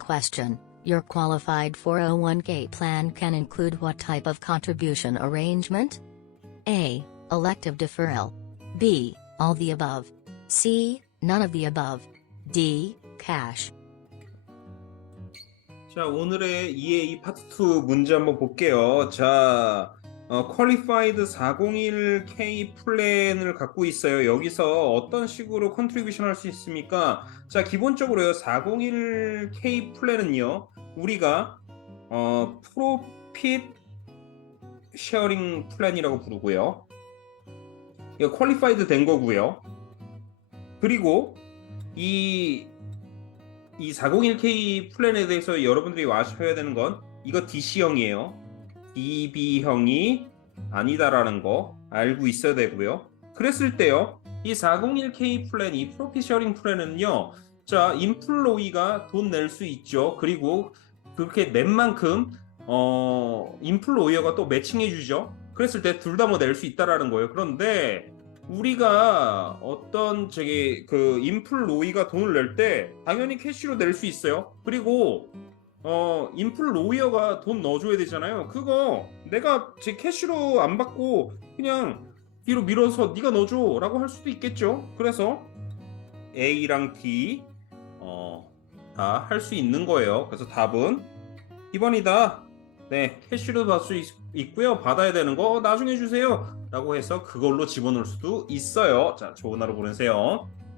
Question Your qualified 401k plan can include what type of contribution arrangement? A. Elective deferral. B. All the above. C. None of the above. D. Cash. 자, 오늘의 EA 파트 2 문제 한번 볼게요. 자, 어, 퀄리파이드 401K 플랜을 갖고 있어요. 여기서 어떤 식으로 컨트리뷰션 할 수 있습니까? 자, 기본적으로요. 401K 플랜은요. 우리가 어, 프로핏 쉐어링 플랜이라고 부르고요. 이거 퀄리파이드 된 거고요. 그리고 이 이 401k 플랜에 대해서 여러분들이 아셔야 되는 건 이거 DC형이에요. DB형이 아니다라는 거 알고 있어야 되고요. 그랬을 때요. 이 401k 플랜, 이 프로핏 셔링 플랜은요. 자, 인플로이가 돈 낼 수 있죠. 그리고 그렇게 낸 만큼 어, 인플로이어가 또 매칭해 주죠. 그랬을 때 둘 다 뭐 낼 수 있다라는 거예요. 그런데 우리가 어떤 저기 그 인플로이가 돈을 낼 때 당연히 캐시로 낼 수 있어요. 그리고 어 인플로이어가 돈 넣어줘야 되잖아요. 그거 내가 제 캐시로 안 받고 그냥 뒤로 밀어서 네가 넣어줘라고 할 수도 있겠죠. 그래서 A랑 D 어 다 할 수 있는 거예요. 그래서 답은 2번이다. 네, 캐시로 받을 수 있, 고요 받아야 되는 거 나중에 주세요. 라고 해서 그걸로 집어넣을 수도 있어요. 자, 좋은 하루 보내세요.